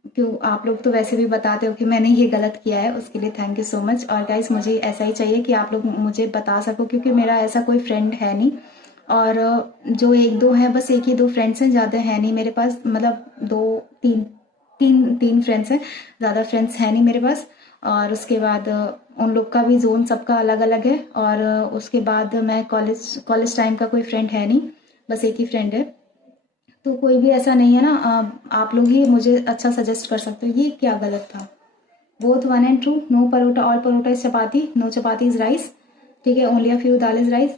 क्यों आप लोग तो वैसे भी बताते हो कि मैंने ये गलत किया है, उसके लिए थैंक यू सो मच। और गाइस मुझे ऐसा ही चाहिए कि आप लोग मुझे बता सको, क्योंकि मेरा ऐसा कोई फ्रेंड है नहीं, और जो एक दो है, बस एक ही दो फ्रेंड्स हैं, ज़्यादा है नहीं मेरे पास, मतलब दो तीन तीन तीन फ्रेंड्स हैं, ज़्यादा फ्रेंड्स है नहीं मेरे पास। और उसके बाद उन लोग का भी जोन सबका अलग अलग है, और उसके बाद मैं कॉलेज टाइम का कोई फ्रेंड है नहीं, बस एक ही फ्रेंड है। तो कोई भी ऐसा नहीं है ना, आप लोग ही मुझे अच्छा सजेस्ट कर सकते हो। ये क्या गलत था? Both one and two. No paratha, all paratha is chapati, no chapati is rice. ठीक है, only a few dal is rice.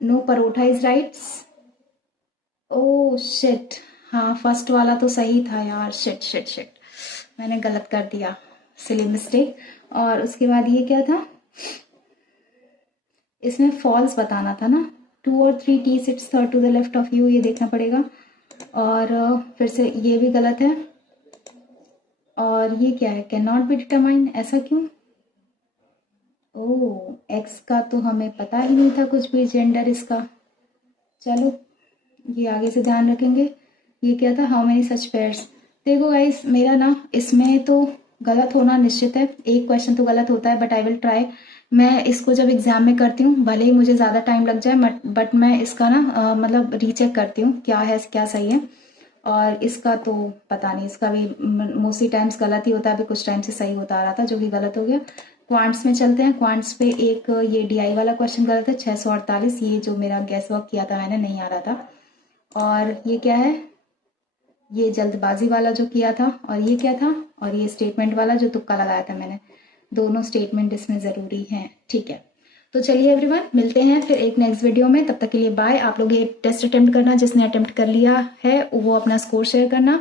No paratha is rice. Oh shit, हाँ फर्स्ट वाला तो सही था यार, शिट शिट शिट, मैंने गलत कर दिया, सिली मिस्टेक। और उसके बाद ये क्या था, इसमें फॉल्स बताना था ना, 2 और 3 T sits third to the left of U, ये देखना पड़ेगा। और फिर से ये भी गलत है। और ये क्या है, कैन नॉट बी डिटरमाइन, ऐसा क्यों? ओ, एक्स का तो हमें पता ही नहीं था कुछ भी, जेंडर इसका। चलो ये आगे से ध्यान रखेंगे। ये क्या था, हाउ मेनी सच पेयर्स। देखो गाइस, मेरा ना इसमें तो गलत होना निश्चित है, एक क्वेश्चन तो गलत होता है, बट आई विल ट्राई। मैं इसको जब एग्जाम में करती हूँ, भले ही मुझे ज़्यादा टाइम लग जाए, बट मैं इसका ना मतलब रीचेक करती हूँ क्या है, क्या सही है। और इसका तो पता नहीं, इसका भी मोस्टली टाइम्स गलत ही होता है, अभी कुछ टाइम से सही होता आ रहा था, जो कि गलत हो गया। क्वांट्स में चलते हैं, क्वांट्स पे एक ये डीआई वाला क्वेश्चन गलत है, 648, ये जो मेरा गैस वर्क किया था मैंने, नहीं आ रहा था। और ये क्या है, ये जल्दबाजी वाला जो किया था, और ये क्या था, और ये स्टेटमेंट वाला जो तुक्का लगाया था मैंने, दोनों स्टेटमेंट इसमें ज़रूरी हैं। ठीक है, तो चलिए एवरीवन, मिलते हैं फिर एक नेक्स्ट वीडियो में, तब तक के लिए बाय। आप लोग ये टेस्ट अटेम्प्ट करना, जिसने अटेम्प्ट कर लिया है वो अपना स्कोर शेयर करना,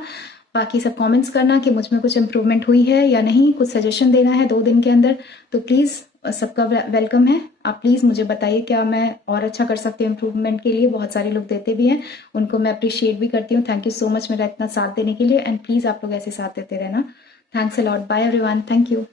बाकी सब कमेंट्स करना कि मुझ में कुछ इम्प्रूवमेंट हुई है या नहीं, कुछ सजेशन देना है 2 दिन के अंदर, तो प्लीज़ सबका वेलकम है। आप प्लीज़ मुझे बताइए क्या मैं और अच्छा कर सकती हूँ इम्प्रूवमेंट के लिए, बहुत सारे लोग देते भी हैं, उनको मैं अप्रिशिएट भी करती हूँ। थैंक यू सो मच मेरा इतना साथ देने के लिए, एंड प्लीज़ आप लोग ऐसे साथ देते रहना। Thanks a lot, bye everyone, thank you.